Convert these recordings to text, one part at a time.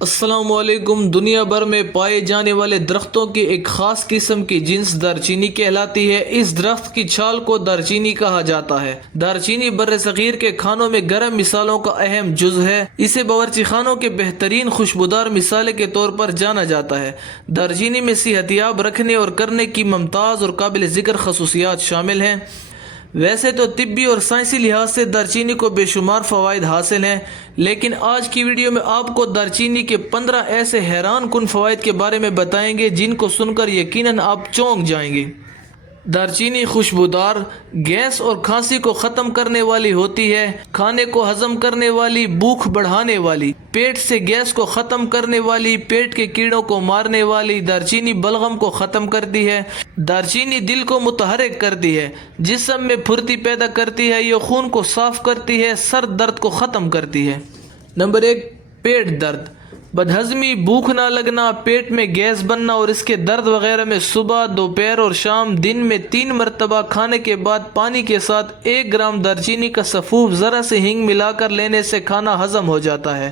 السلام علیکم۔ دنیا بھر میں پائے جانے والے درختوں کی ایک خاص قسم کی جنس دارچینی کہلاتی ہے۔ اس درخت کی چھال کو دارچینی کہا جاتا ہے۔ دارچینی بر صغیر کے کھانوں میں گرم مثالوں کا اہم جز ہے۔ اسے باورچی خانوں کے بہترین خوشبودار مثالے کے طور پر جانا جاتا ہے۔ دارچینی میں صحت یاب رکھنے اور کرنے کی ممتاز اور قابل ذکر خصوصیات شامل ہیں۔ ویسے تو طبی اور سائنسی لحاظ سے دارچینی کو بے شمار فوائد حاصل ہیں، لیکن آج کی ویڈیو میں آپ کو دارچینی کے 15 ایسے حیران کن فوائد کے بارے میں بتائیں گے جن کو سن کر یقیناً آپ چونک جائیں گے۔ دارچینی خوشبودار، گیس اور کھانسی کو ختم کرنے والی ہوتی ہے، کھانے کو ہضم کرنے والی، بھوک بڑھانے والی، پیٹ سے گیس کو ختم کرنے والی، پیٹ کے کیڑوں کو مارنے والی۔ دارچینی بلغم کو ختم کرتی ہے۔ دارچینی دل کو متحرک کرتی ہے، جسم میں پھرتی پیدا کرتی ہے، یہ خون کو صاف کرتی ہے، سر درد کو ختم کرتی ہے۔ نمبر 1، پیٹ درد، بدہضمی، بھوک نہ لگنا، پیٹ میں گیس بننا اور اس کے درد وغیرہ میں صبح، دوپہر اور شام دن میں 3 مرتبہ کھانے کے بعد پانی کے ساتھ 1 گرام دارچینی کا سفوف ذرا سے ہینگ ملا کر لینے سے کھانا ہضم ہو جاتا ہے،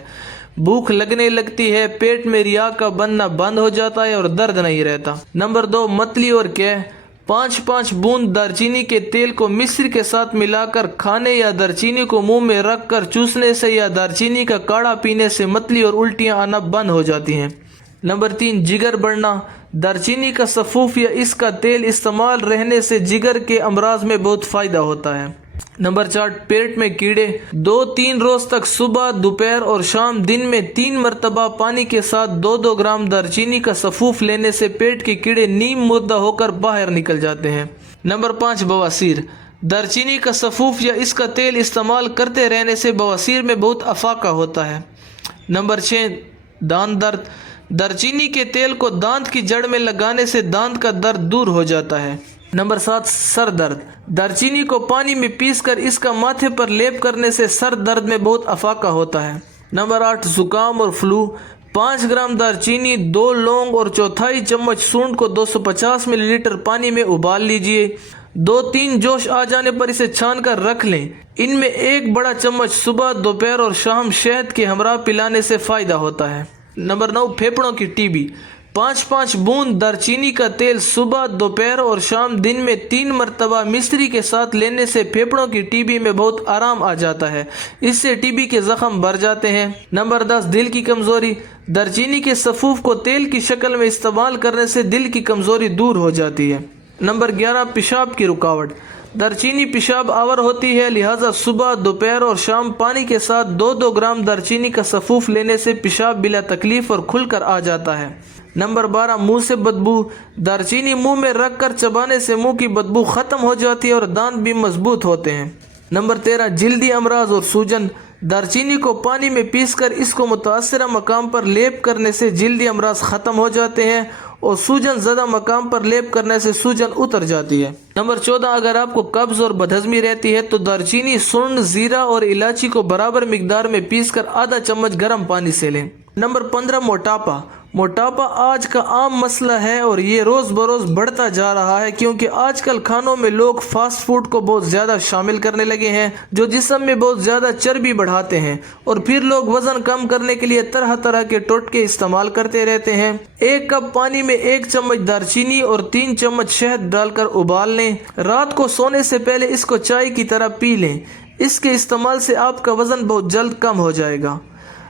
بھوک لگنے لگتی ہے، پیٹ میں ریا کا بننا بند ہو جاتا ہے اور درد نہیں رہتا۔ نمبر 2، متلی اور کیح، 5 بوند دارچینی کے تیل کو مصری کے ساتھ ملا کر کھانے یا دارچینی کو منہ میں رکھ کر چوسنے سے یا دارچینی کا کاڑھا پینے سے متلی اور الٹیاں آنا بند ہو جاتی ہیں۔ نمبر 3، جگر بڑھنا، دارچینی کا سفوف یا اس کا تیل استعمال رہنے سے جگر کے امراض میں بہت فائدہ ہوتا ہے۔ نمبر 4، پیٹ میں کیڑے، 2-3 روز تک صبح، دوپہر اور شام دن میں 3 مرتبہ پانی کے ساتھ 2 گرام دارچینی کا سفوف لینے سے پیٹ کے کیڑے نیم مردہ ہو کر باہر نکل جاتے ہیں۔ نمبر 5، بواسیر، دارچینی کا سفوف یا اس کا تیل استعمال کرتے رہنے سے بواسیر میں بہت افاقہ ہوتا ہے۔ نمبر 6، دانت درد، دارچینی کے تیل کو دانت کی جڑ میں لگانے سے دانت کا درد دور ہو جاتا ہے۔ نمبر 7، سر درد، دارچینی کو پانی میں پیس کر اس کا ماتھے پر لیپ کرنے سے سر درد میں بہت افاقہ ہوتا ہے۔ نمبر 8، زکام اور فلو، 5 گرام دارچینی، 2 لونگ اور 1/4 چمچ سونڈ کو 250 ملی لیٹر پانی میں ابال لیجئے۔ 2-3 جوش آ جانے پر اسے چھان کر رکھ لیں۔ ان میں 1 بڑا چمچ صبح، دوپہر اور شام شہد کے ہمراہ پلانے سے فائدہ ہوتا ہے۔ نمبر 9، پھیپھڑوں کی ٹی بی، 5 بوند دارچینی کا تیل صبح، دوپہر اور شام دن میں 3 مرتبہ مصری کے ساتھ لینے سے پھیپھڑوں کی ٹی بی میں بہت آرام آ جاتا ہے، اس سے ٹی بی کے زخم بھر جاتے ہیں۔ نمبر 10، دل کی کمزوری، دارچینی کے سفوف کو تیل کی شکل میں استعمال کرنے سے دل کی کمزوری دور ہو جاتی ہے۔ نمبر 11، پیشاب کی رکاوٹ، دارچینی پیشاب آور ہوتی ہے، لہذا صبح، دوپہر اور شام پانی کے ساتھ 2 گرام دارچینی کا سفوف لینے سے پیشاب بلا تکلیف اور کھل کر آ جاتا ہے۔ نمبر 12، منہ سے بدبو، دارچینی منہ میں رکھ کر چبانے سے منہ کی بدبو ختم ہو جاتی ہے اور دانت بھی مضبوط ہوتے ہیں۔ نمبر 13، جلدی امراض اور سوجن، دارچینی کو پانی میں پیس کر اس کو متاثرہ مقام پر لیپ کرنے سے جلدی امراض ختم ہو جاتے ہیں اور سوجن زدہ مقام پر لیپ کرنے سے سوجن اتر جاتی ہے۔ نمبر 14، اگر آپ کو قبض اور بدہضمی رہتی ہے تو دارچینی، سونڈ، زیرہ اور الائچی کو برابر مقدار میں پیس کر آدھا چمچ گرم پانی سے لیں۔ نمبر 15، موٹاپا، موٹاپا آج کا عام مسئلہ ہے اور یہ روز بروز بڑھتا جا رہا ہے کیونکہ آج کل کھانوں میں لوگ فاسٹ فوڈ کو بہت زیادہ شامل کرنے لگے ہیں جو جسم میں بہت زیادہ چربی بڑھاتے ہیں، اور پھر لوگ وزن کم کرنے کے لیے طرح طرح کے ٹوٹکے استعمال کرتے رہتے ہیں۔ 1 کپ پانی میں 1 چمچ دارچینی اور 3 چمچ شہد ڈال کر ابال لیں۔ رات کو سونے سے پہلے اس کو چائے کی طرح پی لیں۔ اس کے استعمال سے آپ کا وزن بہت جلد کم ہو جائے گا۔